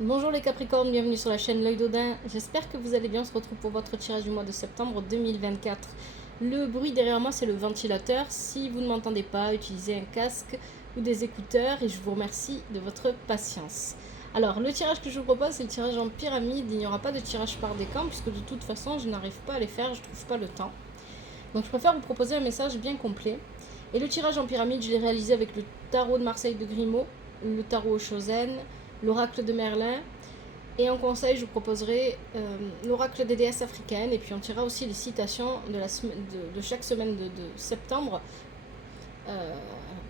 Bonjour les Capricornes, bienvenue sur la chaîne L'Œil d'Odin. J'espère que vous allez bien. On se retrouve pour votre tirage du mois de septembre 2024. Le bruit derrière moi, c'est le ventilateur. Si vous ne m'entendez pas, utilisez un casque ou des écouteurs et je vous remercie de votre patience. Alors, le tirage que je vous propose, c'est le tirage en pyramide. Il n'y aura pas de tirage par décan puisque de toute façon, je n'arrive pas à les faire, je ne trouve pas le temps. Donc, je préfère vous proposer un message bien complet. Et le tirage en pyramide, je l'ai réalisé avec le tarot de Marseille de Grimaud, le tarot Chosen, l'oracle de Merlin. Et en conseil, je vous proposerai l'oracle des déesses africaines. Et puis on tirera aussi les citations de chaque semaine de septembre euh,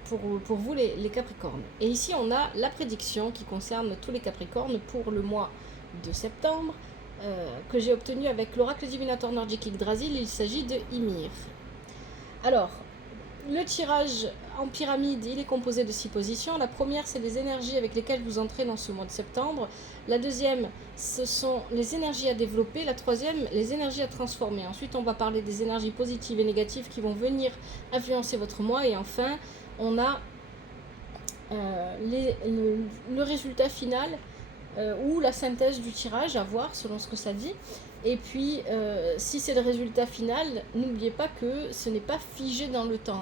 pour vous les Capricornes. Et ici, on a la prédiction qui concerne tous les Capricornes pour le mois de septembre que j'ai obtenu avec l'oracle divinatoire nordique Yggdrasil. Il s'agit de Ymir. Alors, le tirage en pyramide, il est composé de 6 positions. La première, c'est les énergies avec lesquelles vous entrez dans ce mois de septembre. La deuxième, ce sont les énergies à développer. La troisième, les énergies à transformer. Ensuite, on va parler des énergies positives et négatives qui vont venir influencer votre mois. Et enfin, on a le résultat final ou la synthèse du tirage, à voir selon ce que ça dit. Et puis, si c'est le résultat final, n'oubliez pas que ce n'est pas figé dans le temps.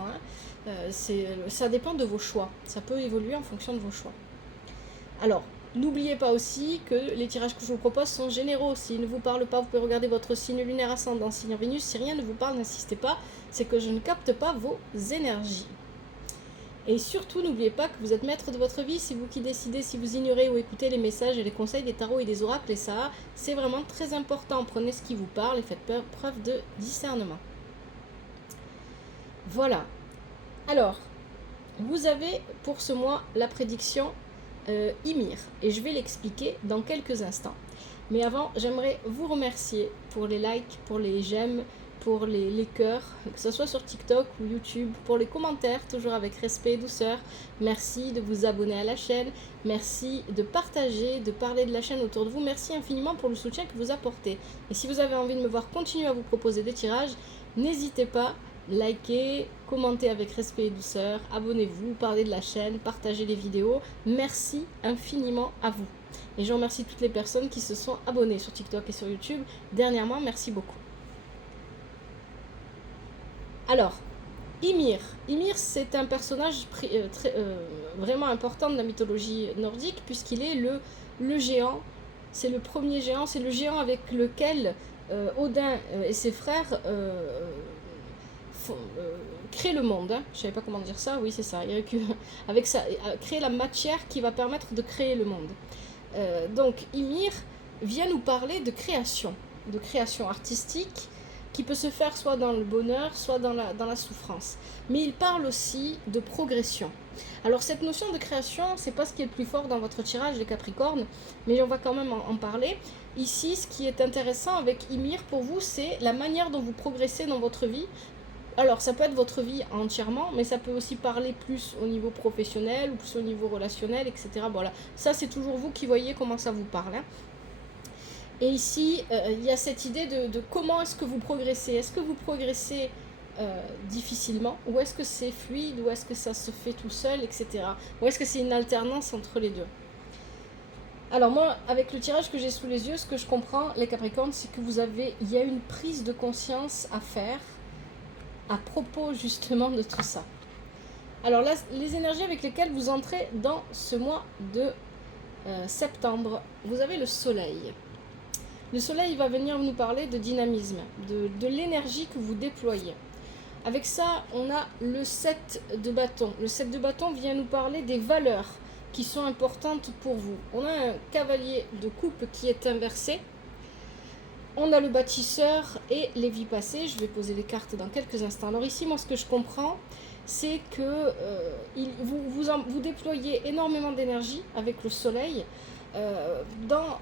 Ça dépend de vos choix. Ça peut évoluer en fonction de vos choix. Alors, n'oubliez pas aussi que les tirages que je vous propose sont généraux. S'ils ne vous parlent pas, vous pouvez regarder votre signe lunaire ascendant, signe Vénus. Si rien ne vous parle, n'insistez pas. C'est que je ne capte pas vos énergies. Et surtout, n'oubliez pas que vous êtes maître de votre vie. C'est vous qui décidez si vous ignorez ou écoutez les messages et les conseils des tarots et des oracles. Et ça, c'est vraiment très important. Prenez ce qui vous parle et faites preuve de discernement. Voilà. Alors, vous avez pour ce mois la prédiction Ymir. Et je vais l'expliquer dans quelques instants. Mais avant, j'aimerais vous remercier pour les likes, pour les j'aime, pour les cœurs, que ce soit sur TikTok ou YouTube, pour les commentaires, toujours avec respect et douceur. Merci de vous abonner à la chaîne, merci de partager, de parler de la chaîne autour de vous. Merci infiniment pour le soutien que vous apportez. Et si vous avez envie de me voir continuer à vous proposer des tirages, n'hésitez pas, likez, commentez avec respect et douceur, abonnez-vous, parlez de la chaîne, partagez les vidéos. Merci infiniment à vous. Et je remercie toutes les personnes qui se sont abonnées sur TikTok et sur YouTube dernièrement. Merci beaucoup. Alors, Ymir. Ymir, c'est un personnage vraiment important de la mythologie nordique puisqu'il est le géant. C'est le premier géant, c'est le géant avec lequel Odin et ses frères créent le monde. Hein. Je ne savais pas comment dire ça, oui c'est ça. Avec ça, créer la matière qui va permettre de créer le monde. Donc Ymir vient nous parler de création artistique qui peut se faire soit dans le bonheur, soit dans la souffrance. Mais il parle aussi de progression. Alors cette notion de création, c'est pas ce qui est le plus fort dans votre tirage, les Capricornes, mais on va quand même en parler. Ici, ce qui est intéressant avec Ymir pour vous, c'est la manière dont vous progressez dans votre vie. Alors ça peut être votre vie entièrement, mais ça peut aussi parler plus au niveau professionnel ou plus au niveau relationnel, etc. Voilà, ça c'est toujours vous qui voyez comment ça vous parle. Hein. Et ici, il y a cette idée de comment est-ce que vous progressez. Est-ce que vous progressez difficilement, ou est-ce que c'est fluide, ou est-ce que ça se fait tout seul, etc. Ou est-ce que c'est une alternance entre les deux. Alors moi, avec le tirage que j'ai sous les yeux, ce que je comprends, les Capricornes, c'est que il y a une prise de conscience à faire à propos justement de tout ça. Alors là, les énergies avec lesquelles vous entrez dans ce mois de septembre, vous avez le soleil. Le soleil va venir nous parler de dynamisme, de l'énergie que vous déployez. Avec ça, on a le 7 de bâton. Le 7 de bâton vient nous parler des valeurs qui sont importantes pour vous. On a un cavalier de coupe qui est inversé. On a le bâtisseur et les vies passées. Je vais poser les cartes dans quelques instants. Alors ici, moi, ce que je comprends, c'est que vous déployez énormément d'énergie avec le soleil dans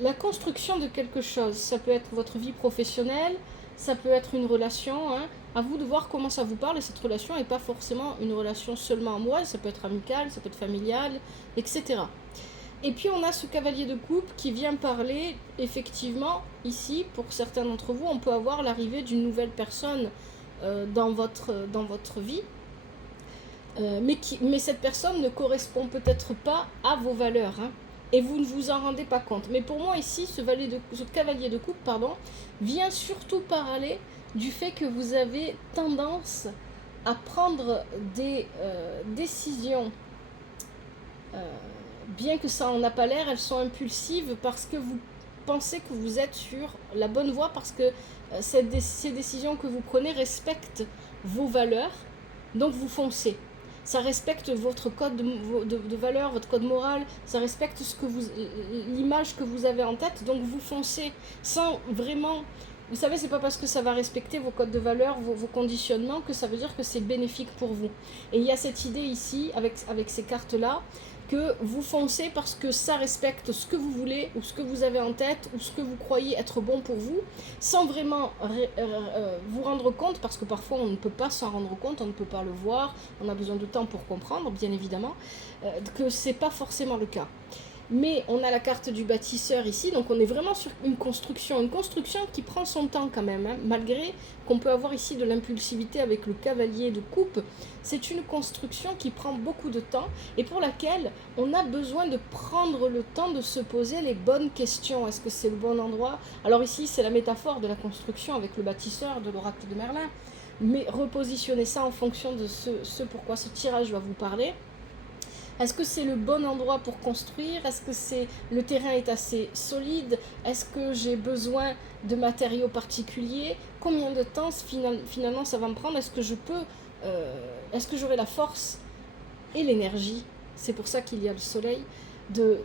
la construction de quelque chose. Ça peut être votre vie professionnelle, ça peut être une relation. Hein. À vous de voir comment ça vous parle. Et cette relation n'est pas forcément une relation seulement amoureuse. Ça peut être amicale, ça peut être familiale, etc. Et puis on a ce cavalier de coupe qui vient parler, effectivement, ici, pour certains d'entre vous, on peut avoir l'arrivée d'une nouvelle personne dans votre vie, mais cette personne ne correspond peut-être pas à vos valeurs. Hein. et vous ne vous en rendez pas compte. Mais pour moi ici, ce cavalier de coupe, vient surtout parler du fait que vous avez tendance à prendre des décisions, bien que ça en a pas l'air, elles sont impulsives parce que vous pensez que vous êtes sur la bonne voie, parce que ces décisions que vous prenez respectent vos valeurs, donc vous foncez. Ça respecte votre code de valeur, votre code moral, ça respecte l'image que vous avez en tête, donc vous foncez sans vraiment... Vous savez, c'est pas parce que ça va respecter vos codes de valeur, vos conditionnements, que ça veut dire que c'est bénéfique pour vous. Et il y a cette idée ici, avec ces cartes-là, que vous foncez parce que ça respecte ce que vous voulez, ou ce que vous avez en tête, ou ce que vous croyez être bon pour vous, sans vraiment vous rendre compte, parce que parfois on ne peut pas s'en rendre compte, on ne peut pas le voir, on a besoin de temps pour comprendre, bien évidemment, que c'est pas forcément le cas. Mais on a la carte du bâtisseur ici, donc on est vraiment sur une construction qui prend son temps quand même, hein, malgré qu'on peut avoir ici de l'impulsivité avec le cavalier de coupe. C'est une construction qui prend beaucoup de temps et pour laquelle on a besoin de prendre le temps de se poser les bonnes questions. Est-ce que c'est le bon endroit? Alors ici, c'est la métaphore de la construction avec le bâtisseur de l'oracle de Merlin, mais repositionnez ça en fonction de ce pourquoi ce tirage va vous parler. Est-ce que c'est le bon endroit pour construire? Est-ce que le terrain est assez solide? Est-ce que j'ai besoin de matériaux particuliers? Combien de temps finalement ça va me prendre? Est-ce que j'aurai la force et l'énergie? C'est pour ça qu'il y a le soleil, de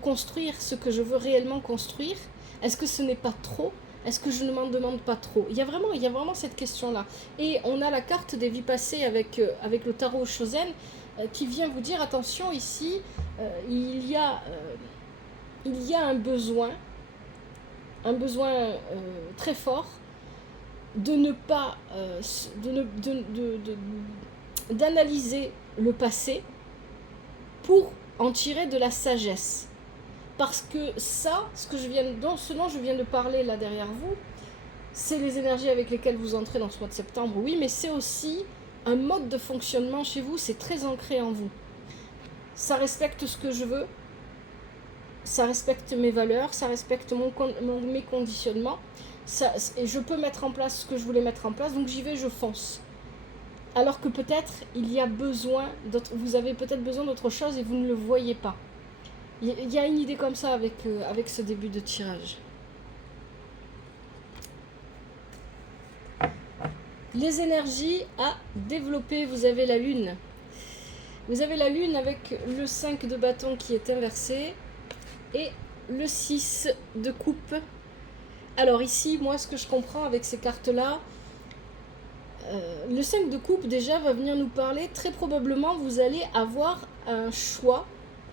construire ce que je veux réellement construire. Est-ce que ce n'est pas trop? Est-ce que je ne m'en demande pas trop? Il y a vraiment cette question-là. Et on a la carte des vies passées avec le tarot Shozen, qui vient vous dire, attention ici, il y a un besoin très fort de ne pas d'analyser le passé pour en tirer de la sagesse. Parce que ça, ce dont je viens de parler là derrière vous, c'est les énergies avec lesquelles vous entrez dans ce mois de septembre, oui, mais c'est aussi un mode de fonctionnement chez vous, c'est très ancré en vous. Ça respecte ce que je veux, ça respecte mes valeurs, ça respecte mes conditionnements, et je peux mettre en place ce que je voulais mettre en place, donc j'y vais, je fonce. Alors que peut-être vous avez peut-être besoin d'autre chose et vous ne le voyez pas. Il y a une idée comme ça avec ce début de tirage. Les énergies à développer, vous avez la lune. Vous avez la lune avec le 5 de bâton qui est inversé et le 6 de coupe. Alors ici, moi, ce que je comprends avec ces cartes-là, le 5 de coupe déjà va venir nous parler, très probablement vous allez avoir un choix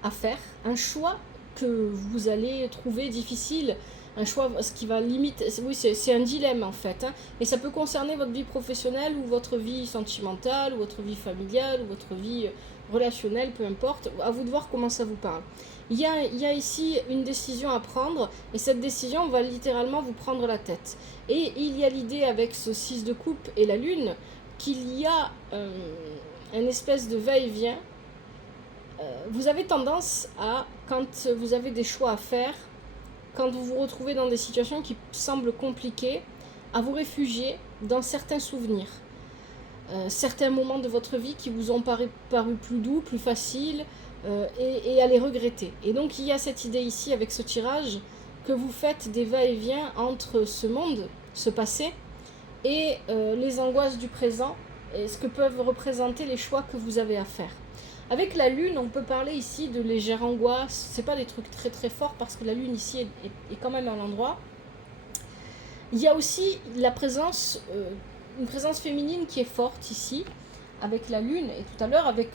à faire, un choix que vous allez trouver difficile, un choix, ce qui va limite, oui, c'est un dilemme en fait, hein, et ça peut concerner votre vie professionnelle ou votre vie sentimentale ou votre vie familiale ou votre vie relationnelle, peu importe, à vous de voir comment ça vous parle. Il y a ici une décision à prendre et cette décision va littéralement vous prendre la tête. Et il y a l'idée avec ce 6 de coupe et la lune qu'il y a un espèce de va-et-vient. Vous avez tendance à, quand vous avez des choix à faire, quand vous vous retrouvez dans des situations qui semblent compliquées, à vous réfugier dans certains souvenirs, certains moments de votre vie qui vous ont paru plus doux, plus faciles, et à les regretter. Et donc il y a cette idée ici avec ce tirage que vous faites des va-et-vient entre ce monde, ce passé, et les angoisses du présent, et ce que peuvent représenter les choix que vous avez à faire. Avec la lune, on peut parler ici de légère angoisse. C'est pas des trucs très très forts parce que la lune ici est quand même à l'endroit. Il y a aussi la présence, une présence féminine qui est forte ici avec la lune, et tout à l'heure avec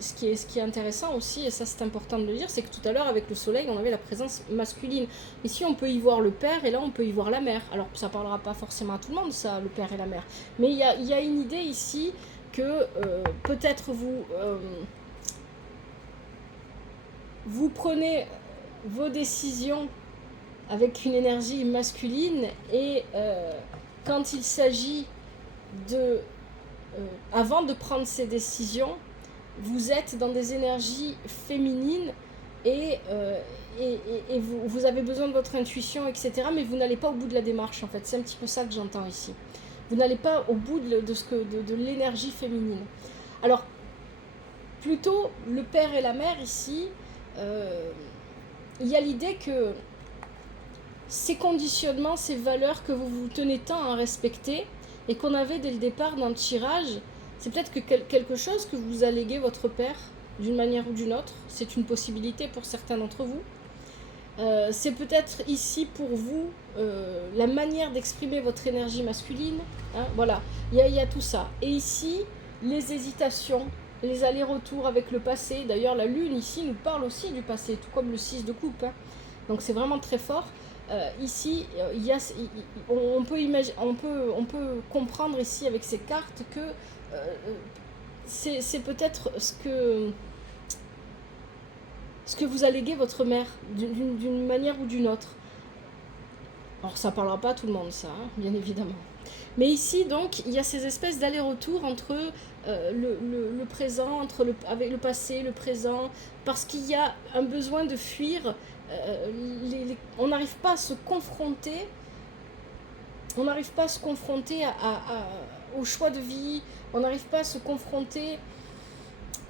ce qui est intéressant aussi, et ça c'est important de le dire, c'est que tout à l'heure avec le soleil on avait la présence masculine. Ici on peut y voir le père et là on peut y voir la mère. Alors ça parlera pas forcément à tout le monde ça, le père et la mère, mais il y a une idée ici que peut-être vous prenez vos décisions avec une énergie masculine et quand il s'agit de avant de prendre ces décisions, vous êtes dans des énergies féminines et vous avez besoin de votre intuition, etc. Mais vous n'allez pas au bout de la démarche, en fait. C'est un petit peu ça que j'entends ici. Vous n'allez pas au bout de l'énergie féminine. Alors, plutôt, le père et la mère, ici, il y a l'idée que ces conditionnements, ces valeurs que vous vous tenez tant à respecter, et qu'on avait dès le départ dans le tirage, c'est peut-être que quelque chose que vous a légué votre père, d'une manière ou d'une autre. C'est une possibilité pour certains d'entre vous. C'est peut-être ici pour vous la manière d'exprimer votre énergie masculine. Hein, voilà, il y a tout ça. Et ici, les hésitations, les allers-retours avec le passé. D'ailleurs, la lune ici nous parle aussi du passé, tout comme le 6 de coupe. Hein. Donc c'est vraiment très fort. Ici, on peut comprendre ici avec ces cartes que c'est peut-être ce que vous a légué votre mère, d'une manière ou d'une autre. Alors ça ne parlera pas à tout le monde, ça, hein, bien évidemment. Mais ici, donc, il y a ces espèces d'allers-retours entre le présent, avec le passé, le présent, parce qu'il y a un besoin de fuir. On n'arrive pas à se confronter, au choix de vie, on n'arrive pas à se confronter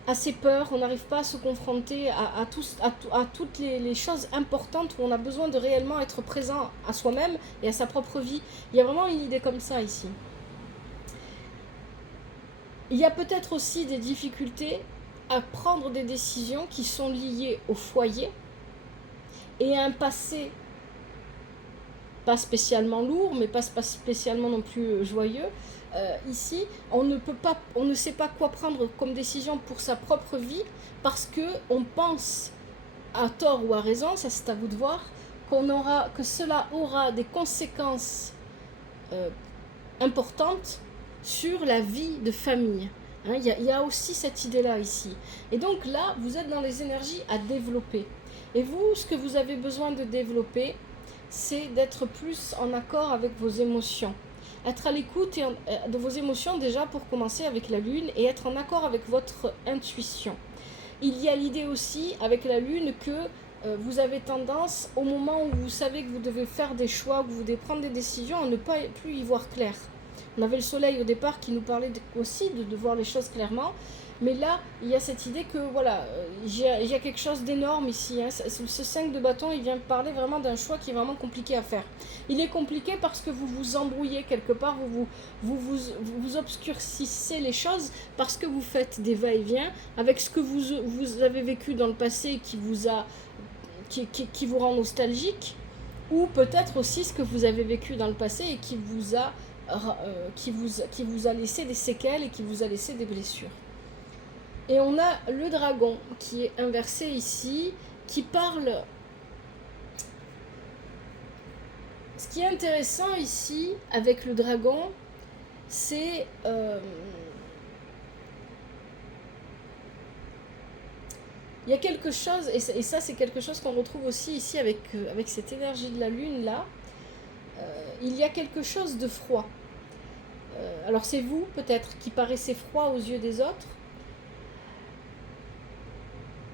à ses peurs, on n'arrive pas à se confronter à toutes les choses importantes où on a besoin de réellement être présent à soi-même et à sa propre vie. Il y a vraiment une idée comme ça ici. Il y a peut-être aussi des difficultés à prendre des décisions qui sont liées au foyer et à un passé pas spécialement lourd, mais pas spécialement non plus joyeux. Ici, on ne sait pas quoi prendre comme décision pour sa propre vie parce que on pense, à tort ou à raison, ça c'est à vous de voir, que cela aura des conséquences importantes sur la vie de famille. Hein, y a aussi cette idée-là ici. Et donc là, vous êtes dans les énergies à développer. Et vous, ce que vous avez besoin de développer, c'est d'être plus en accord avec vos émotions. Être à l'écoute de vos émotions déjà pour commencer avec la lune et être en accord avec votre intuition. Il y a l'idée aussi avec la lune que vous avez tendance, au moment où vous savez que vous devez faire des choix, que vous devez prendre des décisions, à ne pas plus y voir clair. On avait le soleil au départ qui nous parlait aussi de voir les choses clairement. Mais là, il y a cette idée que voilà, il y a quelque chose d'énorme ici. Hein. Ce 5 de bâton, il vient parler vraiment d'un choix qui est vraiment compliqué à faire. Il est compliqué parce que vous vous embrouillez quelque part, vous obscurcissez les choses parce que vous faites des va-et-vient avec ce que vous avez vécu dans le passé qui vous rend nostalgique, ou peut-être aussi ce que vous avez vécu dans le passé et qui vous a laissé des séquelles et qui vous a laissé des blessures. Et on a le dragon qui est inversé ici, qui parle... Ce qui est intéressant ici avec le dragon, c'est... il y a quelque chose, et ça c'est quelque chose qu'on retrouve aussi ici avec cette énergie de la lune là, il y a quelque chose de froid. Alors c'est vous peut-être qui paraissez froid aux yeux des autres,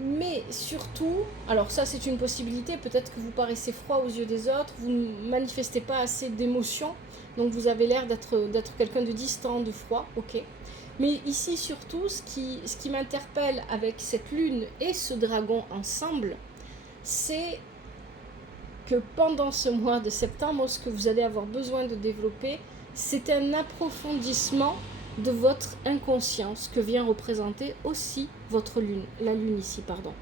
mais surtout, alors ça c'est une possibilité, peut-être que vous paraissez froid aux yeux des autres, vous ne manifestez pas assez d'émotion, donc vous avez l'air d'être quelqu'un de distant, de froid, ok. Mais ici surtout, ce qui m'interpelle avec cette lune et ce dragon ensemble, c'est que pendant ce mois de septembre, ce que vous allez avoir besoin de développer, c'est un approfondissement de votre inconscience que vient représenter aussi votre lune, la lune ici, pardon.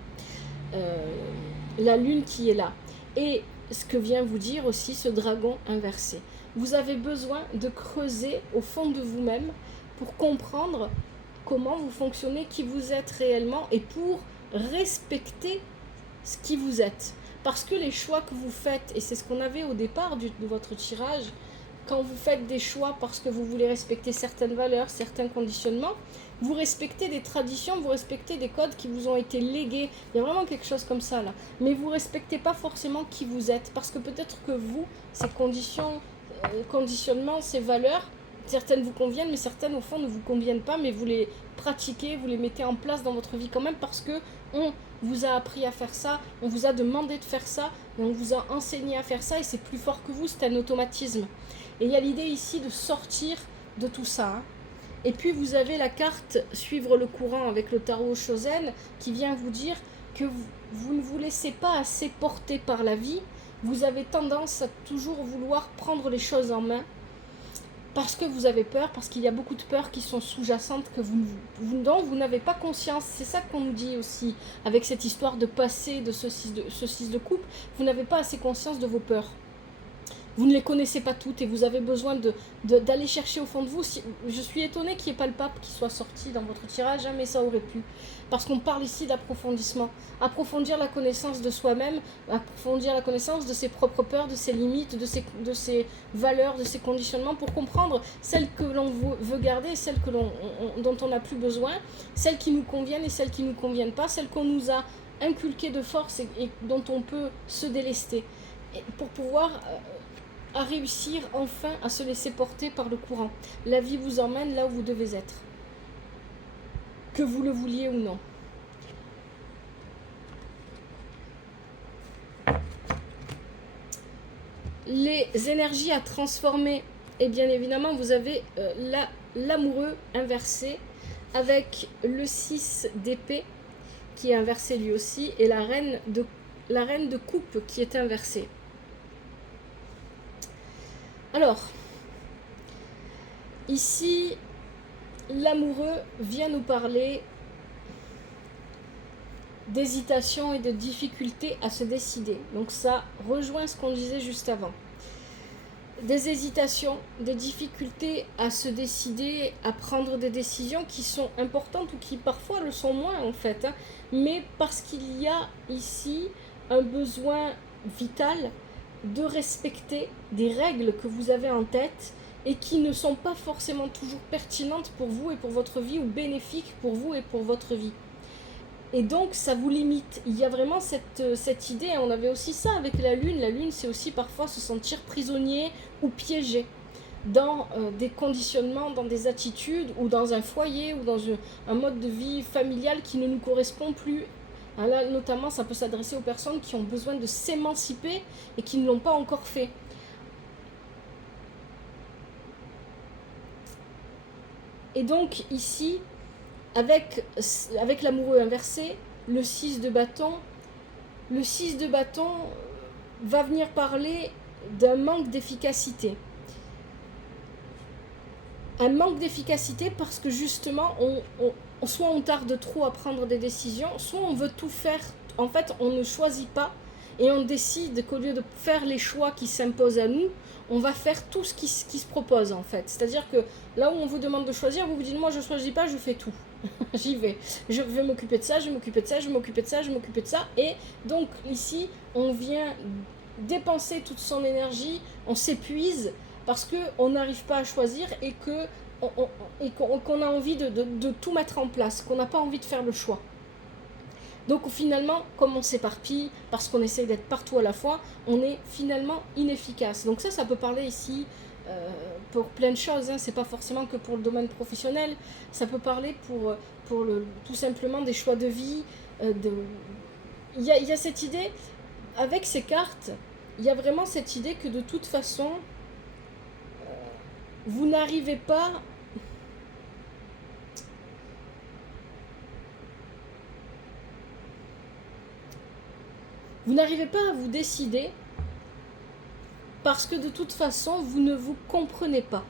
La lune qui est là. Et ce que vient vous dire aussi ce dragon inversé. Vous avez besoin de creuser au fond de vous-même pour comprendre comment vous fonctionnez, qui vous êtes réellement et pour respecter ce qui vous êtes. Parce que les choix que vous faites, et c'est ce qu'on avait au départ de votre tirage, quand vous faites des choix parce que vous voulez respecter certaines valeurs, certains conditionnements, vous respectez des traditions, vous respectez des codes qui vous ont été légués. Il y a vraiment quelque chose comme ça là. Mais vous ne respectez pas forcément qui vous êtes. Parce que peut-être que vous, ces conditionnements, ces valeurs certaines vous conviennent, mais certaines au fond ne vous conviennent pas, mais vous les pratiquez, vous les mettez en place dans votre vie quand même parce que on vous a appris à faire ça, on vous a demandé de faire ça, et on vous a enseigné à faire ça et c'est plus fort que vous, c'est un automatisme. Et il y a l'idée ici de sortir de tout ça. Hein. Et puis vous avez la carte suivre le courant avec le tarot Shozen qui vient vous dire que vous ne vous laissez pas assez porter par la vie, vous avez tendance à toujours vouloir prendre les choses en main parce que vous avez peur, parce qu'il y a beaucoup de peurs qui sont sous-jacentes que dont vous n'avez pas conscience. C'est ça qu'on nous dit aussi avec cette histoire de passé de ce 6 de coupe, vous n'avez pas assez conscience de vos peurs. Vous ne les connaissez pas toutes et vous avez besoin d'aller chercher au fond de vous. Je suis étonnée qu'il n'y ait pas le pape qui soit sorti dans votre tirage, hein, mais ça aurait pu. Parce qu'on parle ici d'approfondissement. Approfondir la connaissance de soi-même, approfondir la connaissance de ses propres peurs, de ses limites, de ses valeurs, de ses conditionnements, pour comprendre celles que l'on veut garder, celles dont on n'a plus besoin, celles qui nous conviennent et celles qui ne nous conviennent pas, celles qu'on nous a inculquées de force et dont on peut se délester. Et pour pouvoir... à réussir enfin à se laisser porter par le courant. La vie vous emmène là où vous devez être. Que vous le vouliez ou non. Les énergies à transformer, et bien évidemment vous avez l'amoureux inversé avec le 6 d'épée qui est inversé lui aussi et la reine de coupe qui est inversée. Alors, ici, l'amoureux vient nous parler d'hésitation et de difficulté à se décider. Donc ça rejoint ce qu'on disait juste avant. Des hésitations, des difficultés à se décider, à prendre des décisions qui sont importantes ou qui parfois le sont moins en fait. Hein, mais parce qu'il y a ici un besoin vital de respecter des règles que vous avez en tête et qui ne sont pas forcément toujours pertinentes pour vous et pour votre vie ou bénéfiques pour vous et pour votre vie. Et donc ça vous limite. Il y a vraiment cette idée, on avait aussi ça avec la lune. La lune, c'est aussi parfois se sentir prisonnier ou piégé dans des conditionnements, dans des attitudes ou dans un foyer ou dans un mode de vie familial qui ne nous correspond plus. Là, notamment, ça peut s'adresser aux personnes qui ont besoin de s'émanciper et qui ne l'ont pas encore fait. Et donc, ici, avec l'amoureux inversé, le 6 de bâton va venir parler d'un manque d'efficacité. Un manque d'efficacité parce que justement, soit on tarde trop à prendre des décisions, soit on veut tout faire. En fait, on ne choisit pas et on décide qu'au lieu de faire les choix qui s'imposent à nous, on va faire tout ce qui se propose en fait. C'est-à-dire que là où on vous demande de choisir, vous vous dites moi je ne choisis pas, je fais tout. J'y vais. Je vais m'occuper de ça, je vais m'occuper de ça, je vais m'occuper de ça, je vais m'occuper de ça. Et donc ici, on vient dépenser toute son énergie, on s'épuise parce qu'on n'arrive pas à choisir et qu'on a envie de tout mettre en place, qu'on n'a pas envie de faire le choix. Donc finalement, comme on s'éparpille, parce qu'on essaye d'être partout à la fois, on est finalement inefficace. Donc ça peut parler ici pour plein de choses, hein. C'est pas forcément que pour le domaine professionnel, ça peut parler pour tout simplement des choix de vie. Il y a cette idée, avec ces cartes, il y a vraiment cette idée que de toute façon, vous n'arrivez pas à vous décider parce que de toute façon, vous ne vous comprenez pas.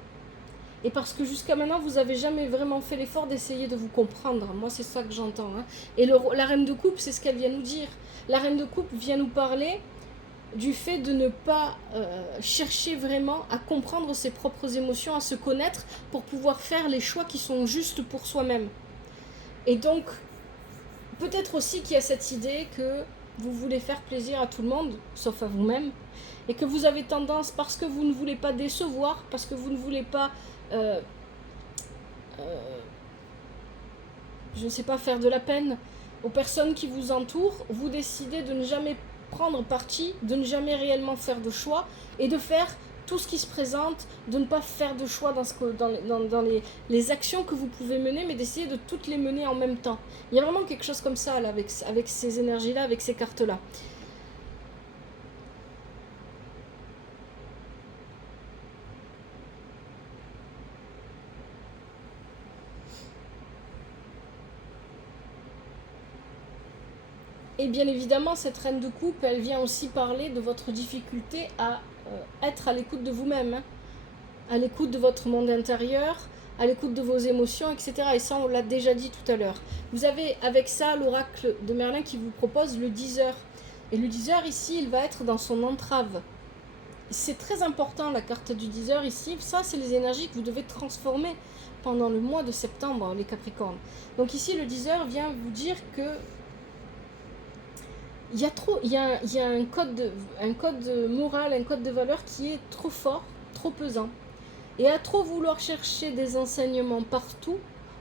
Et parce que jusqu'à maintenant, vous n'avez jamais vraiment fait l'effort d'essayer de vous comprendre. Moi, c'est ça que j'entends. Hein. Et la reine de coupe, c'est ce qu'elle vient nous dire. La reine de coupe vient nous parler du fait de ne pas chercher vraiment à comprendre ses propres émotions, à se connaître pour pouvoir faire les choix qui sont justes pour soi-même. Et donc, peut-être aussi qu'il y a cette idée que vous voulez faire plaisir à tout le monde, sauf à vous-même, et que vous avez tendance, parce que vous ne voulez pas décevoir, parce que vous ne voulez pas, je ne sais pas, faire de la peine aux personnes qui vous entourent, vous décidez de ne jamais prendre parti, de ne jamais réellement faire de choix, et de faire tout ce qui se présente, de ne pas faire de choix dans les actions que vous pouvez mener, mais d'essayer de toutes les mener en même temps. Il y a vraiment quelque chose comme ça là, avec ces énergies-là, avec ces cartes-là. Et bien évidemment, cette reine de coupe, elle vient aussi parler de votre difficulté à être à l'écoute de vous-même, hein, à l'écoute de votre monde intérieur, à l'écoute de vos émotions, etc. Et ça, on l'a déjà dit tout à l'heure. Vous avez avec ça l'oracle de Merlin qui vous propose le 10h. Et le 10h ici, il va être dans son entrave. C'est très important la carte du 10h ici. Ça, c'est les énergies que vous devez transformer pendant le mois de septembre, les Capricornes. Donc ici, le 10h vient vous dire que il y a un code moral, un code de valeur qui est trop fort, trop pesant. Et à trop vouloir chercher des enseignements partout,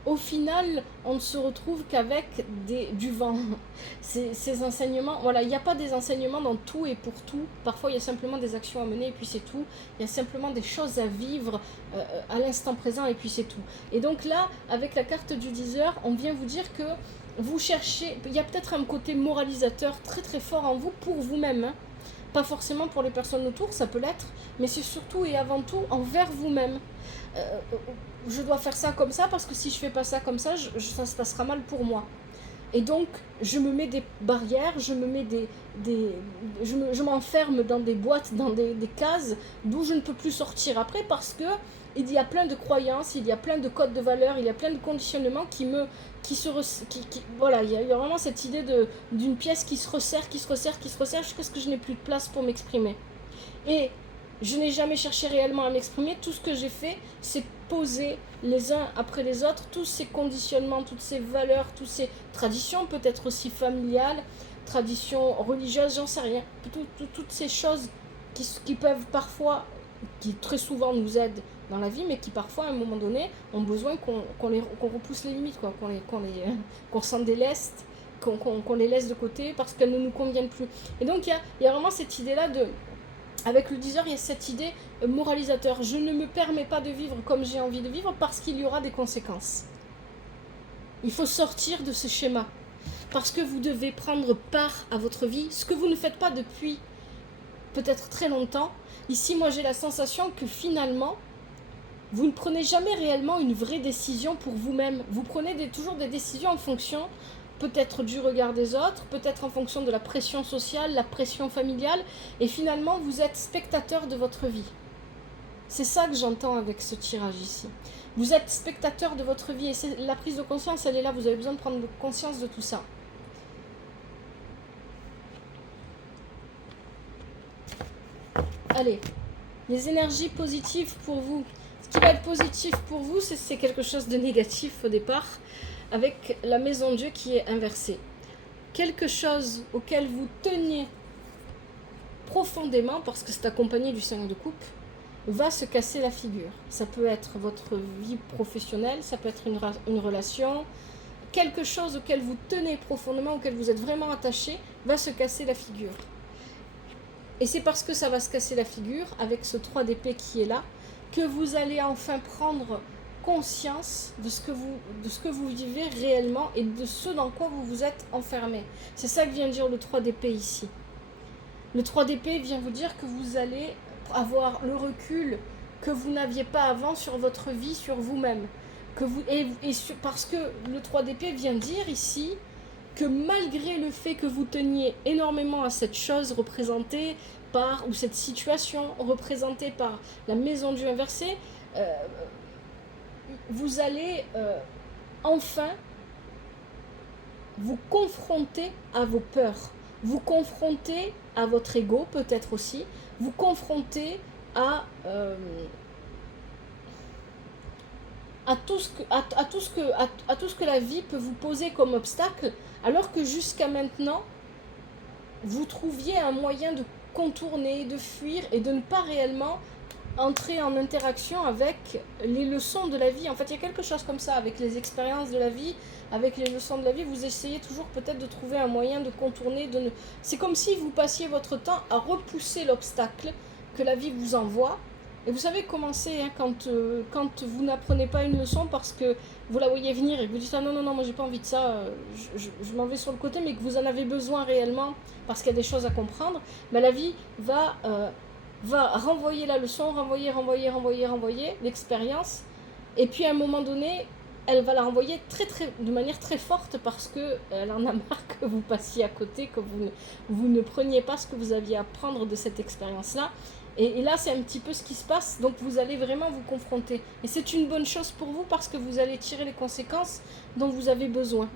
au final, on ne se retrouve qu'avec du vent. Ces enseignements, voilà, il n'y a pas des enseignements dans tout et pour tout. Parfois, il y a simplement des actions à mener et puis c'est tout. Il y a simplement des choses à vivre à l'instant présent et puis c'est tout. Et donc là, avec la carte du 10h, on vient vous dire que vous cherchez, il y a peut-être un côté moralisateur très très fort en vous pour vous-même, hein. Pas forcément pour les personnes autour, ça peut l'être, mais c'est surtout et avant tout envers vous-même. Je dois faire ça comme ça parce que si je fais pas ça comme ça, ça se passera mal pour moi. Et donc, je me mets des barrières, je me mets je m'enferme dans des boîtes, dans des cases d'où je ne peux plus sortir après parce que il y a plein de croyances, il y a plein de codes de valeurs, il y a plein de conditionnements voilà, il y a vraiment cette idée d'une pièce qui se resserre jusqu'à ce que je n'ai plus de place pour m'exprimer. Et je n'ai jamais cherché réellement à m'exprimer. Tout ce que j'ai fait, c'est poser les uns après les autres tous ces conditionnements, toutes ces valeurs, toutes ces traditions, peut-être aussi familiales, traditions religieuses, j'en sais rien. Toutes ces choses qui peuvent parfois, qui très souvent nous aident dans la vie, mais qui parfois à un moment donné ont besoin qu'on repousse les limites, quoi, qu'on s'en déleste, qu'on les laisse de côté parce qu'elles ne nous conviennent plus. Et donc il y a vraiment cette idée-là de... Avec le 10h, il y a cette idée moralisateur. Je ne me permets pas de vivre comme j'ai envie de vivre parce qu'il y aura des conséquences. Il faut sortir de ce schéma. Parce que vous devez prendre part à votre vie, ce que vous ne faites pas depuis peut-être très longtemps. Ici, moi, j'ai la sensation que finalement, vous ne prenez jamais réellement une vraie décision pour vous-même. Vous prenez toujours des décisions en fonction peut-être du regard des autres, peut-être en fonction de la pression sociale, la pression familiale, et finalement vous êtes spectateur de votre vie. C'est ça que j'entends avec ce tirage ici. Vous êtes spectateur de votre vie, et la prise de conscience, elle est là, vous avez besoin de prendre conscience de tout ça. Allez, les énergies positives pour vous. Ce qui va être positif pour vous, c'est quelque chose de négatif au départ, avec la maison Dieu qui est inversée. Quelque chose auquel vous teniez profondément, parce que c'est accompagné du 5 de coupe, va se casser la figure. Ça peut être votre vie professionnelle, ça peut être une relation, quelque chose auquel vous tenez profondément, auquel vous êtes vraiment attaché, va se casser la figure. Et c'est parce que ça va se casser la figure, avec ce 3 d'épée qui est là, que vous allez enfin prendre conscience de ce que vous vivez réellement et de ce dans quoi vous vous êtes enfermé. C'est ça que vient dire le 3 d'épée ici. Le 3 d'épée vient vous dire que vous allez avoir le recul que vous n'aviez pas avant sur votre vie, sur vous-même. Parce que le 3 d'épée vient dire ici que malgré le fait que vous teniez énormément à cette chose représentée par, ou cette situation représentée par la maison Dieu inversée, vous allez enfin vous confronter à vos peurs, vous confronter à votre ego peut-être aussi, vous confronter à tout ce que la vie peut vous poser comme obstacle, alors que jusqu'à maintenant, vous trouviez un moyen de contourner, de fuir et de ne pas réellement entrer en interaction avec les leçons de la vie. En fait, il y a quelque chose comme ça, avec les expériences de la vie, avec les leçons de la vie, vous essayez toujours peut-être de trouver un moyen de contourner. C'est comme si vous passiez votre temps à repousser l'obstacle que la vie vous envoie, Et vous savez comment c'est hein, quand vous n'apprenez pas une leçon parce que vous la voyez venir et que vous dites ah non, non, non, moi j'ai pas envie de ça, je m'en vais sur le côté, mais que vous en avez besoin réellement parce qu'il y a des choses à comprendre, mais la vie va renvoyer la leçon, renvoyer l'expérience, et puis à un moment donné, elle va la renvoyer de manière très forte parce qu'elle en a marre que vous passiez à côté, que vous ne preniez pas ce que vous aviez à prendre de cette expérience-là. Et là, c'est un petit peu ce qui se passe, donc vous allez vraiment vous confronter. Et c'est une bonne chose pour vous parce que vous allez tirer les conséquences dont vous avez besoin.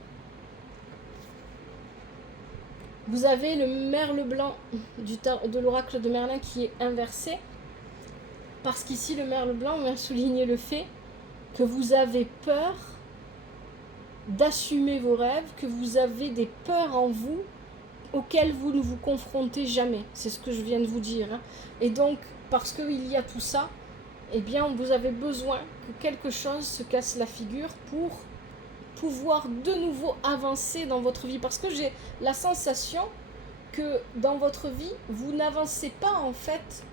Vous avez le merle blanc de l'oracle de Merlin qui est inversé, parce qu'ici, le merle blanc vient souligner le fait que vous avez peur d'assumer vos rêves, que vous avez des peurs en vous auxquelles vous ne vous confrontez jamais. C'est ce que je viens de vous dire. Hein. Et donc, parce qu'il y a tout ça, eh bien, vous avez besoin que quelque chose se casse la figure pour pouvoir de nouveau avancer dans votre vie. Parce que j'ai la sensation que dans votre vie, vous n'avancez pas en fait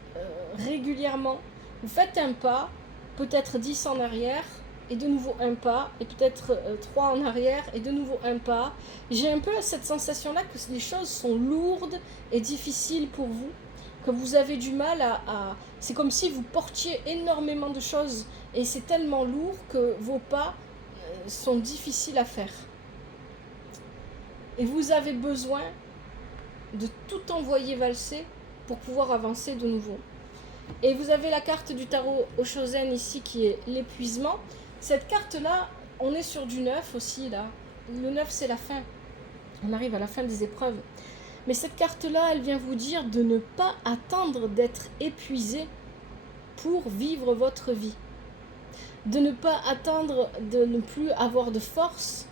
régulièrement. Vous faites un pas, peut-être 10 en arrière, et de nouveau un pas, et peut-être 3 en arrière, et de nouveau un pas. J'ai un peu cette sensation-là que les choses sont lourdes et difficiles pour vous, que vous avez du mal à... C'est comme si vous portiez énormément de choses, et c'est tellement lourd que vos pas sont difficiles à faire. Et vous avez besoin de tout envoyer valser pour pouvoir avancer de nouveau. Et vous avez la carte du tarot Oshozen ici qui est l'épuisement. Cette carte-là, on est sur du 9 aussi, là. Le 9, c'est la fin. On arrive à la fin des épreuves. Mais cette carte-là, elle vient vous dire de ne pas attendre d'être épuisé pour vivre votre vie. De ne pas attendre de ne plus avoir de force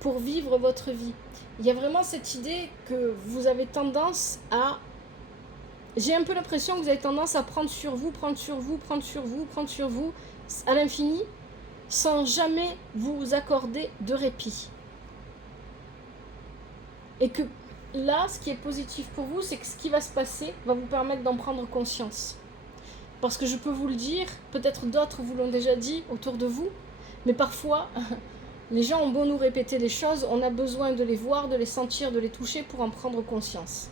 pour vivre votre vie. Il y a vraiment cette idée que vous avez tendance à... J'ai un peu l'impression que vous avez tendance à prendre sur vous à l'infini, sans jamais vous accorder de répit. Et que là, ce qui est positif pour vous, c'est que ce qui va se passer va vous permettre d'en prendre conscience. Parce que je peux vous le dire, peut-être d'autres vous l'ont déjà dit autour de vous, mais parfois, les gens ont beau nous répéter les choses, on a besoin de les voir, de les sentir, de les toucher pour en prendre conscience.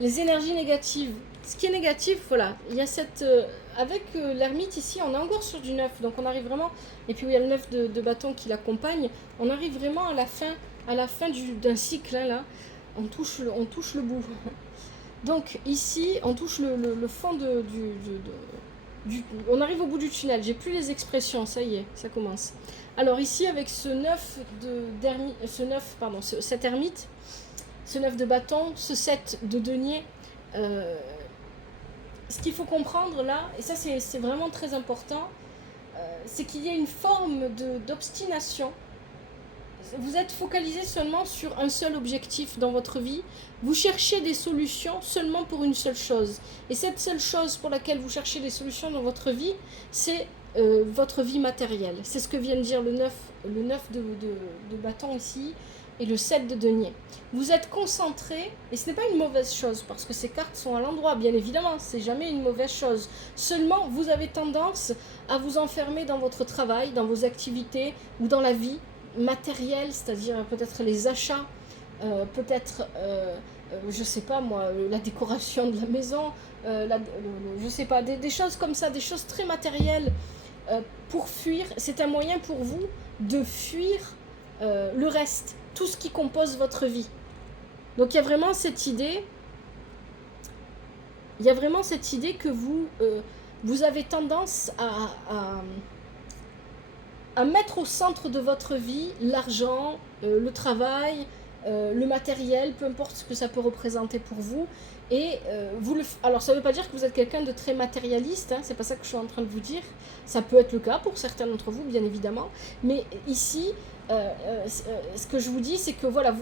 Les énergies négatives. Ce qui est négatif, voilà, il y a cette... avec l'ermite ici, on est encore sur du 9, donc on arrive vraiment... Et puis il y a le 9 de bâton qui l'accompagne, on arrive vraiment à la fin d'un cycle, hein, là. On touche le bout. Donc ici, on touche le fond on arrive au bout du tunnel, j'ai plus les expressions, ça y est, ça commence. Alors ici, avec cet ermite, ce 9 de bâton, ce 7 de denier, ce qu'il faut comprendre là, et ça c'est vraiment très important, c'est qu'il y a une forme d'obstination. Vous êtes focalisé seulement sur un seul objectif dans votre vie. Vous cherchez des solutions seulement pour une seule chose. Et cette seule chose pour laquelle vous cherchez des solutions dans votre vie, c'est votre vie matérielle. C'est ce que vient de dire le 9 de bâton ici et le 7 de denier. Vous êtes concentré, et ce n'est pas une mauvaise chose, parce que ces cartes sont à l'endroit, bien évidemment, c'est jamais une mauvaise chose. Seulement, vous avez tendance à vous enfermer dans votre travail, dans vos activités ou dans la vie matérielle, c'est-à-dire peut-être les achats, peut-être, je sais pas moi, la décoration de la maison, je sais pas, des choses comme ça, des choses très matérielles pour fuir. C'est un moyen pour vous de fuir le reste, tout ce qui compose votre vie. Donc il y a vraiment cette idée, que vous avez tendance à mettre au centre de votre vie l'argent, le travail, le matériel, peu importe ce que ça peut représenter pour vous. Et alors ça ne veut pas dire que vous êtes quelqu'un de très matérialiste, hein, c'est pas ça que je suis en train de vous dire. Ça peut être le cas pour certains d'entre vous, bien évidemment. Mais ici, ce que je vous dis, c'est que voilà,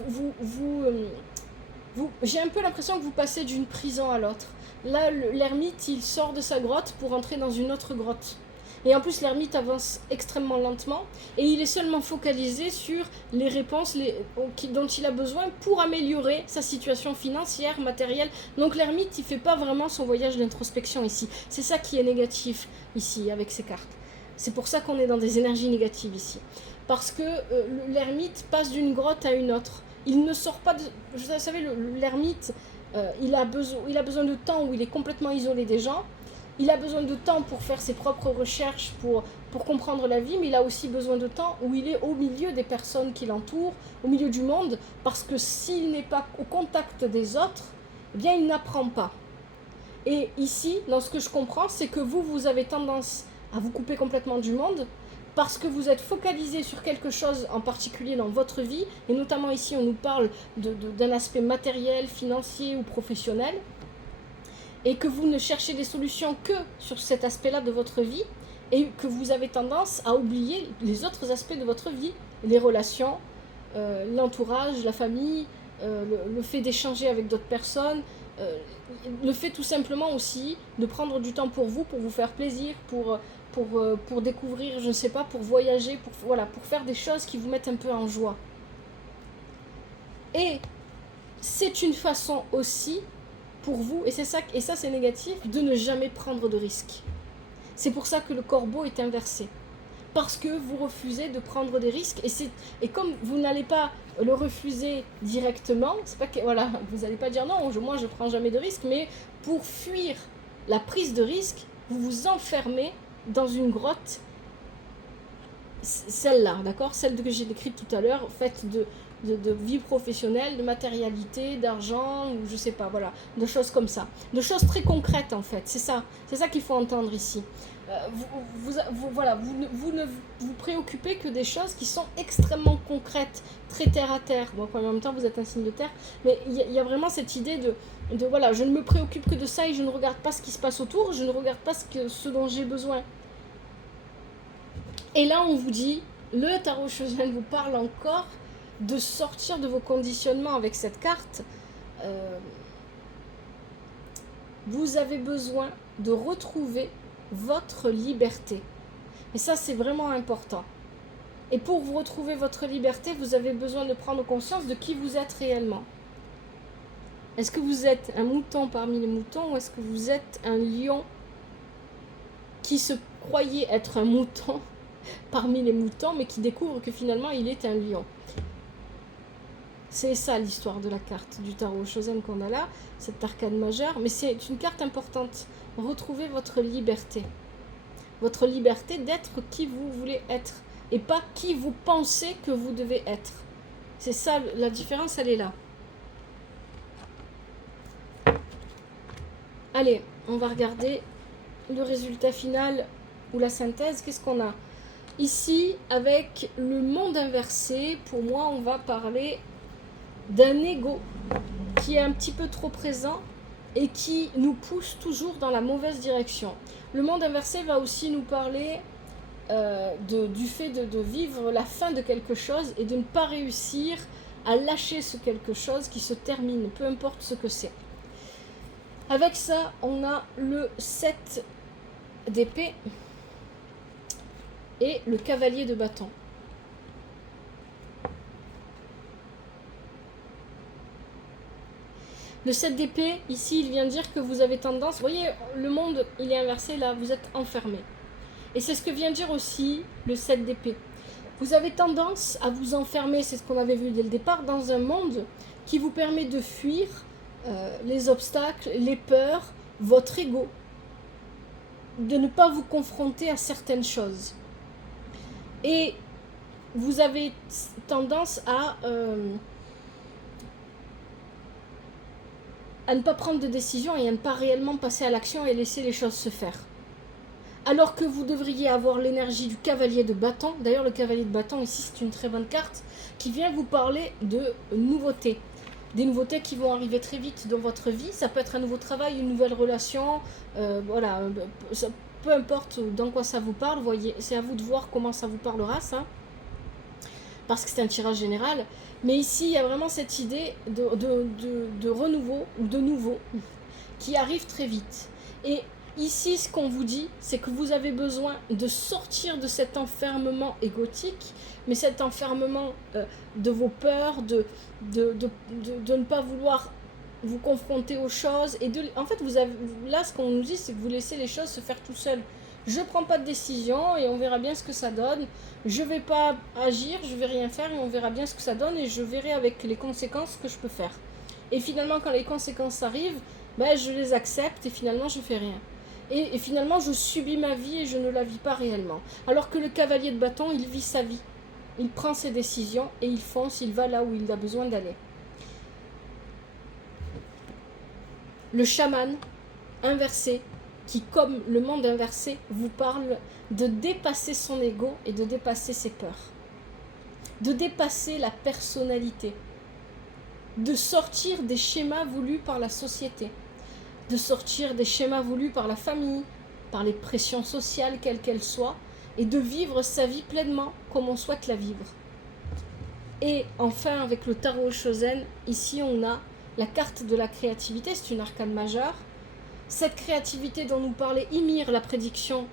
j'ai un peu l'impression que vous passez d'une prison à l'autre. Là, l'ermite, il sort de sa grotte pour entrer dans une autre grotte. Et en plus, l'ermite avance extrêmement lentement et il est seulement focalisé sur les réponses dont il a besoin pour améliorer sa situation financière, matérielle. Donc l'ermite, il ne fait pas vraiment son voyage d'introspection ici. C'est ça qui est négatif ici avec ces cartes. C'est pour ça qu'on est dans des énergies négatives ici. Parce que l'ermite passe d'une grotte à une autre. Il ne sort pas de... Vous savez, l'ermite, il a besoin de temps où il est complètement isolé des gens. Il a besoin de temps pour faire ses propres recherches, pour comprendre la vie, mais il a aussi besoin de temps où il est au milieu des personnes qui l'entourent, au milieu du monde, parce que s'il n'est pas au contact des autres, eh bien il n'apprend pas. Et ici, dans ce que je comprends, c'est que vous avez tendance à vous couper complètement du monde, parce que vous êtes focalisé sur quelque chose en particulier dans votre vie, et notamment ici on nous parle d'un aspect matériel, financier ou professionnel, et que vous ne cherchez des solutions que sur cet aspect-là de votre vie, et que vous avez tendance à oublier les autres aspects de votre vie, les relations, l'entourage, la famille, le fait d'échanger avec d'autres personnes, le fait tout simplement aussi de prendre du temps pour vous faire plaisir, pour découvrir, je ne sais pas, pour voyager, pour faire des choses qui vous mettent un peu en joie. Et c'est une façon aussi pour vous, et ça c'est négatif, de ne jamais prendre de risques. C'est pour ça que le corbeau est inversé. Parce que vous refusez de prendre des risques, et comme vous n'allez pas le refuser directement, c'est pas que, voilà, vous n'allez pas dire non, moi je prends jamais de risques, mais pour fuir la prise de risque, vous vous enfermez dans une grotte, celle-là, d'accord, celle que j'ai décrite tout à l'heure, faite de vie professionnelle, de matérialité, d'argent, ou je sais pas, voilà, de choses comme ça, de choses très concrètes en fait, c'est ça qu'il faut entendre ici. Vous ne vous préoccupez que des choses qui sont extrêmement concrètes, très terre à terre. Bon, en même temps vous êtes un signe de terre, mais il y a vraiment cette idée de voilà, je ne me préoccupe que de ça et je ne regarde pas ce qui se passe autour, je ne regarde pas ce dont j'ai besoin. Et là on vous dit, le tarot Chosen vous parle encore de sortir de vos conditionnements avec cette carte. Vous avez besoin de retrouver votre liberté. Et ça, c'est vraiment important. Et pour vous retrouver votre liberté, vous avez besoin de prendre conscience de qui vous êtes réellement. Est-ce que vous êtes un mouton parmi les moutons ou est-ce que vous êtes un lion qui se croyait être un mouton parmi les moutons, mais qui découvre que finalement il est un lion? C'est ça l'histoire de la carte du tarot Chosen qu'on a là, cette arcane majeure, mais c'est une carte importante. Retrouvez votre liberté. Votre liberté d'être qui vous voulez être et pas qui vous pensez que vous devez être. C'est ça, la différence, elle est là. Allez, on va regarder le résultat final ou la synthèse. Qu'est-ce qu'on a ici avec le monde inversé? Pour moi, on va parler d'un ego qui est un petit peu trop présent et qui nous pousse toujours dans la mauvaise direction. Le monde inversé va aussi nous parler du fait de vivre la fin de quelque chose et de ne pas réussir à lâcher ce quelque chose qui se termine, peu importe ce que c'est. Avec ça, on a le 7 d'épée et le cavalier de bâton. Le 7 d'épée, ici, il vient dire que vous avez tendance... Vous voyez, le monde, il est inversé, là, vous êtes enfermé. Et c'est ce que vient dire aussi le 7 d'épée. Vous avez tendance à vous enfermer, c'est ce qu'on avait vu dès le départ, dans un monde qui vous permet de fuir les obstacles, les peurs, votre ego, de ne pas vous confronter à certaines choses. Et vous avez tendance à ne pas prendre de décision et à ne pas réellement passer à l'action et laisser les choses se faire. Alors que vous devriez avoir l'énergie du cavalier de bâton. D'ailleurs, le cavalier de bâton, ici, c'est une très bonne carte qui vient vous parler de nouveautés. Des nouveautés qui vont arriver très vite dans votre vie. Ça peut être un nouveau travail, une nouvelle relation. Voilà, peu importe dans quoi ça vous parle. Voyez, c'est à vous de voir comment ça vous parlera, ça. Parce que c'est un tirage général. Mais ici, il y a vraiment cette idée de renouveau ou de nouveau qui arrive très vite. Et Ici, ce qu'on vous dit, c'est que vous avez besoin de sortir de cet enfermement égotique, mais cet enfermement de vos peurs, de ne pas vouloir vous confronter aux choses. En fait, là, ce qu'on nous dit, c'est que vous laissez les choses se faire tout seul. Je ne prends pas de décision et on verra bien ce que ça donne. Je ne vais pas agir, je ne vais rien faire et on verra bien ce que ça donne et je verrai avec les conséquences ce que je peux faire. Et finalement, quand les conséquences arrivent, ben, je les accepte et finalement, je ne fais rien. Et finalement, je subis ma vie et je ne la vis pas réellement. Alors que le cavalier de bâton, il vit sa vie. Il prend ses décisions et il fonce, il va là où il a besoin d'aller. Le chaman inversé, qui comme le monde inversé, vous parle de dépasser son ego et de dépasser ses peurs. De dépasser la personnalité. De sortir des schémas voulus par la société. De sortir des schémas voulus par la famille, par les pressions sociales, quelles qu'elles soient, et de vivre sa vie pleinement comme on souhaite la vivre. Et enfin, avec le tarot Shosen, ici on a la carte de la créativité, c'est une arcane majeure. Cette créativité dont nous parlait Ymir, la prédiction,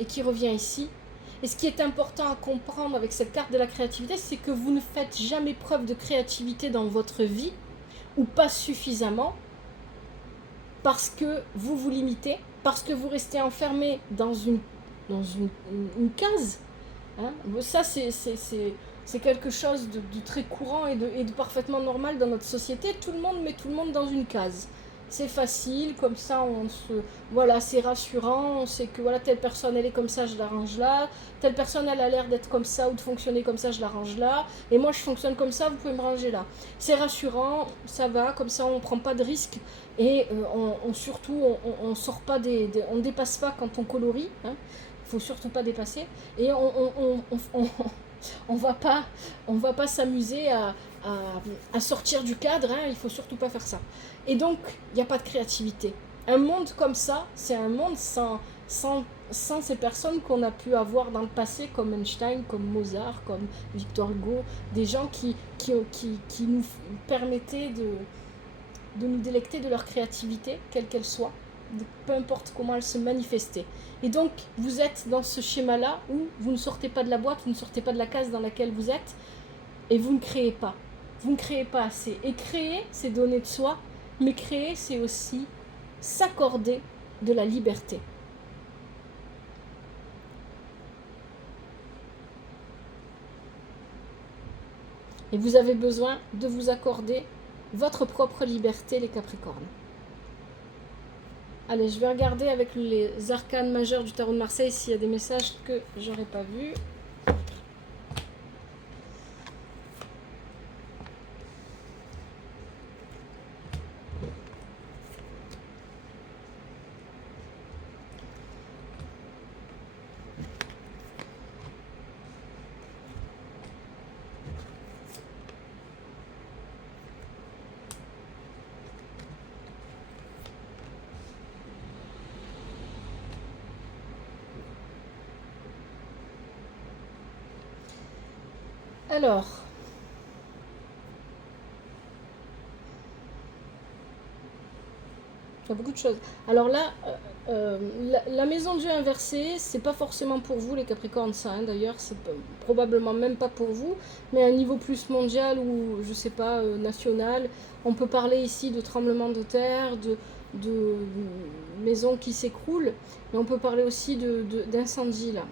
et qui revient ici. Et ce qui est important à comprendre avec cette carte de la créativité, c'est que vous ne faites jamais preuve de créativité dans votre vie, ou pas suffisamment, parce que vous vous limitez, parce que vous restez enfermé dans une case. Hein. Ça, c'est quelque chose de très courant et de parfaitement normal dans notre société. Tout le monde met tout le monde dans une case. C'est facile, comme ça, voilà, c'est rassurant. On sait que voilà, telle personne, elle est comme ça, je l'arrange là. Telle personne, elle a l'air d'être comme ça ou de fonctionner comme ça, je l'arrange là. Et moi, je fonctionne comme ça, vous pouvez me ranger là. C'est rassurant, ça va, comme ça, on ne prend pas de risques. Et surtout, on sort pas on ne dépasse pas quand on colorie. Hein. Il faut surtout pas dépasser. Et on va pas s'amuser à sortir du cadre, hein, il faut surtout pas faire ça. Et donc, il n'y a pas de créativité. Un monde comme ça, c'est un monde sans ces personnes qu'on a pu avoir dans le passé, comme Einstein, comme Mozart, comme Victor Hugo, des gens qui nous permettaient de nous délecter de leur créativité, quelle qu'elle soit, peu importe comment elle se manifestait. Et donc, vous êtes dans ce schéma-là où vous ne sortez pas de la boîte, vous ne sortez pas de la case dans laquelle vous êtes, et vous ne créez pas. Vous ne créez pas assez. Et créer, c'est donner de soi, mais créer, c'est aussi s'accorder de la liberté. Et vous avez besoin de vous accorder votre propre liberté, les Capricornes. Allez, je vais regarder avec les arcanes majeures du tarot de Marseille s'il y a des messages que j'aurais pas vus. Alors, il y a beaucoup de choses. Alors là, la maison de Dieu inversée, c'est pas forcément pour vous les Capricornes, ça. Hein, d'ailleurs, c'est probablement même pas pour vous, mais à un niveau plus mondial ou je sais pas national, on peut parler ici de tremblement de terre, de maisons qui s'écroulent, mais on peut parler aussi d'incendie là.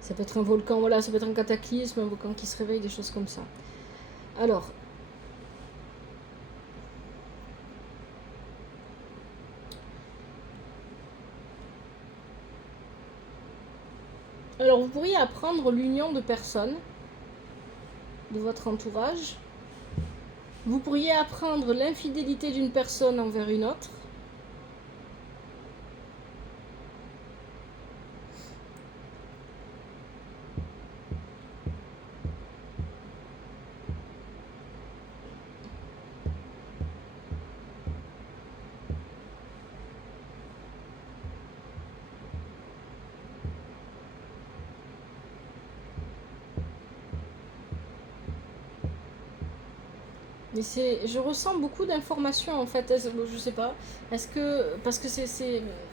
Ça peut être un volcan, voilà, ça peut être un cataclysme, un volcan qui se réveille, des choses comme ça. Alors, vous pourriez apprendre l'union de personnes de votre entourage. Vous pourriez apprendre l'infidélité d'une personne envers une autre. Mais je ressens beaucoup d'informations en fait. Je sais pas. Est-ce que parce que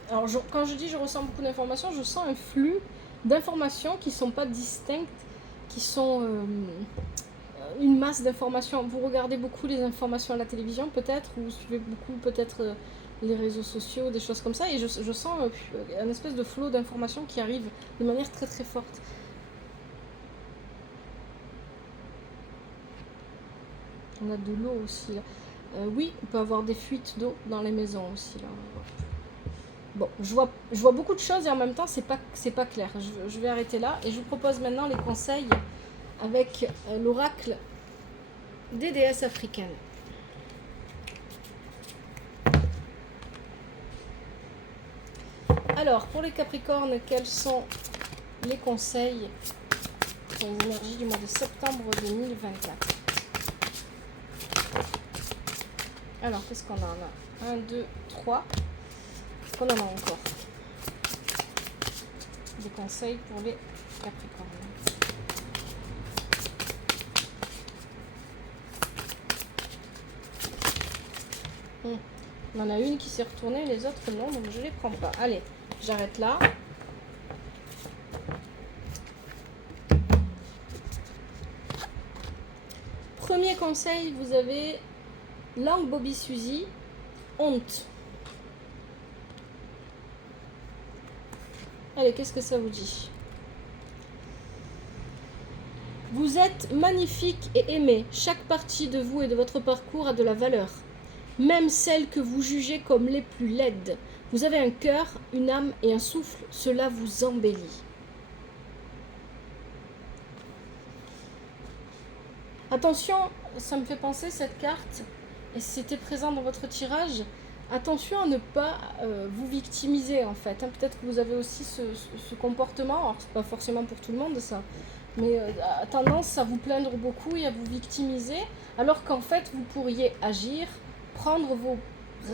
alors quand je dis je ressens beaucoup d'informations, je sens un flux d'informations qui sont pas distinctes, qui sont une masse d'informations. Vous regardez beaucoup les informations à la télévision peut-être, ou vous suivez beaucoup peut-être les réseaux sociaux, des choses comme ça, et je sens un espèce de flot d'informations qui arrive de manière très très forte. On a de l'eau aussi là. Oui, on peut avoir des fuites d'eau dans les maisons aussi là. Bon, je vois beaucoup de choses et en même temps c'est pas clair. Je vais arrêter là et je vous propose maintenant les conseils avec l'oracle des déesses africaines. Alors, pour les Capricornes, quels sont les conseils pour les énergies du mois de septembre 2024? Alors, qu'est-ce qu'on en a? 1, 2, 3. Est-ce qu'on en a encore? Des conseils pour les Capricornes. On en a une qui s'est retournée, les autres non, donc je ne les prends pas. Allez, j'arrête là. Premier conseil, vous avez langue Bobby Suzy, honte. Allez, qu'est-ce que ça vous dit? Vous êtes magnifique et aimé. Chaque partie de vous et de votre parcours a de la valeur. Même celles que vous jugez comme les plus laides. Vous avez un cœur, une âme et un souffle. Cela vous embellit. Attention, ça me fait penser cette carte, et c'était présent dans votre tirage. Attention à ne pas vous victimiser en fait. Peut-être que vous avez aussi ce comportement. Alors c'est pas forcément pour tout le monde ça. Mais tendance à vous plaindre beaucoup et à vous victimiser. Alors qu'en fait vous pourriez agir, prendre vos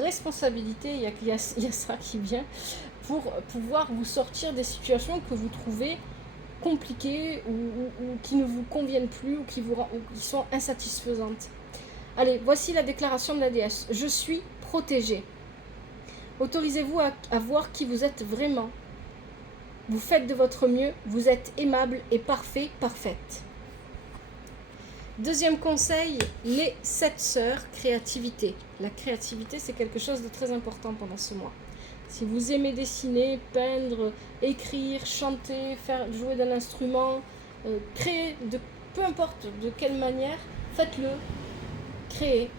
responsabilités, il y a ça qui vient, pour pouvoir vous sortir des situations que vous trouvez compliquées ou qui ne vous conviennent plus ou qui sont insatisfaisantes. Allez, voici la déclaration de la déesse. Je suis protégée. Autorisez-vous à voir qui vous êtes vraiment. Vous faites de votre mieux, vous êtes aimable et parfait, parfaite. Deuxième conseil, les 7 sœurs, créativité. La créativité, c'est quelque chose de très important pendant ce mois. Si vous aimez dessiner, peindre, écrire, chanter, jouer d'un instrument, créer, peu importe de quelle manière, faites-le, créez.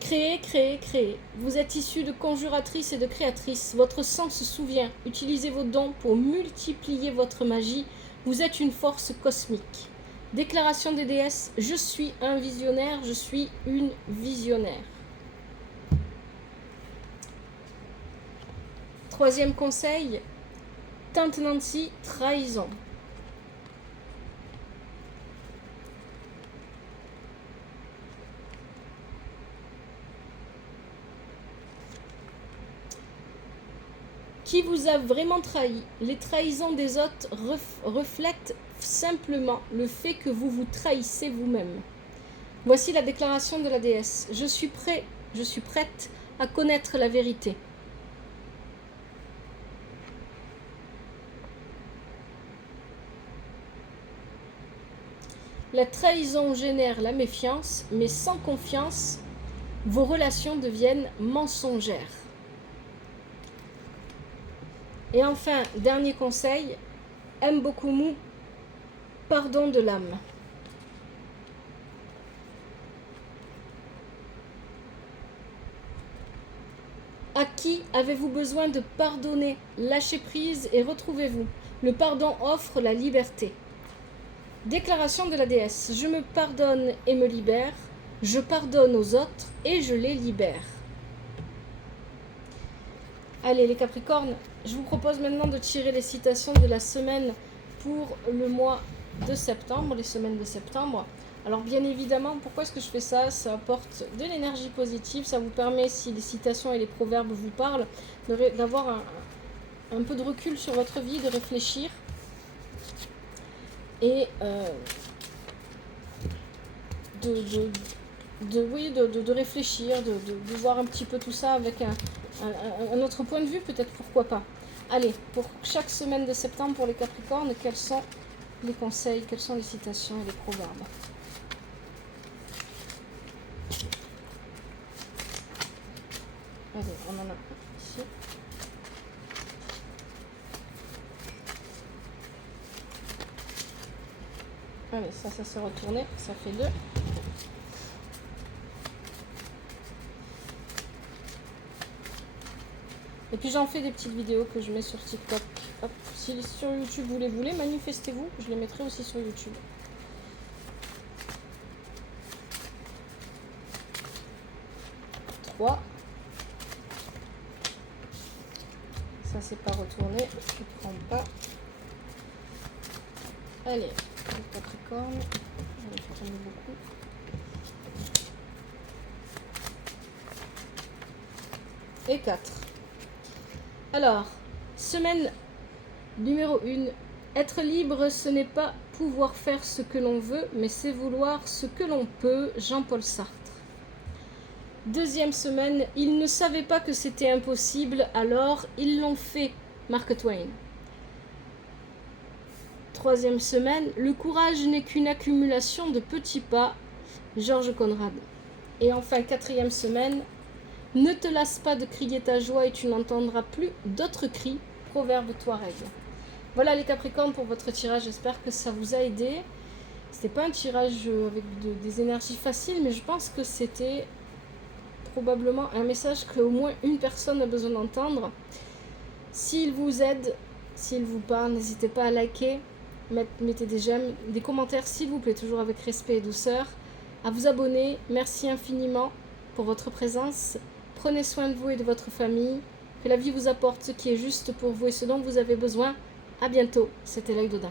Créez, créez, créez. Vous êtes issus de conjuratrices et de créatrices. Votre sang se souvient. Utilisez vos dons pour multiplier votre magie. Vous êtes une force cosmique. Déclaration des déesses. Je suis un visionnaire. Je suis une visionnaire. Troisième conseil. Tante Nancy, trahison. Qui vous a vraiment trahi? Les trahisons des autres reflètent simplement le fait que vous vous trahissez vous-même. Voici la déclaration de la déesse. Je suis prête à connaître la vérité. La trahison génère la méfiance, mais sans confiance, vos relations deviennent mensongères. Et enfin, dernier conseil, Mbokumu, pardon de l'âme. À qui avez-vous besoin de pardonner? Lâchez prise et retrouvez-vous. Le pardon offre la liberté. Déclaration de la déesse. Je me pardonne et me libère. Je pardonne aux autres et je les libère. Allez les Capricornes, je vous propose maintenant de tirer les citations de la semaine pour le mois de septembre, les semaines de septembre. Alors bien évidemment, pourquoi est-ce que je fais ça? Ça apporte de l'énergie positive, ça vous permet, si les citations et les proverbes vous parlent, d'avoir un peu de recul sur votre vie, de réfléchir. Et de réfléchir, de voir un petit peu tout ça avec un autre point de vue, peut-être, pourquoi pas. Allez, pour chaque semaine de septembre pour les Capricornes, quels sont les conseils, quelles sont les citations et les proverbes? Allez, on en a un ici. Allez, ça s'est retourné, ça fait 2. Et puis j'en fais des petites vidéos que je mets sur TikTok. Hop. Si sur YouTube vous les voulez, manifestez-vous, je les mettrai aussi sur YouTube. Ça c'est pas retourné, je ne prends pas. Allez, le Capricorne, j'en ai fait tourner beaucoup. Et 4. Alors, semaine numéro 1. Être libre, ce n'est pas pouvoir faire ce que l'on veut, mais c'est vouloir ce que l'on peut. Jean-Paul Sartre. Deuxième semaine, ils ne savaient pas que c'était impossible, alors ils l'ont fait. Mark Twain. Troisième semaine, le courage n'est qu'une accumulation de petits pas. Georges Conrad. Et enfin, quatrième semaine, ne te lasse pas de crier ta joie et tu n'entendras plus d'autres cris. Proverbe Touareg. Voilà les Capricornes pour votre tirage, j'espère que ça vous a aidé. C'était pas un tirage avec des énergies faciles, mais je pense que c'était probablement un message qu'au moins une personne a besoin d'entendre. S'il vous aide, s'il vous parle, n'hésitez pas à liker, mettez des j'aime, des commentaires s'il vous plaît, toujours avec respect et douceur, à vous abonner. Merci infiniment pour votre présence. Prenez soin de vous et de votre famille. Que la vie vous apporte ce qui est juste pour vous et ce dont vous avez besoin. À bientôt. C'était l'œil d'Odin.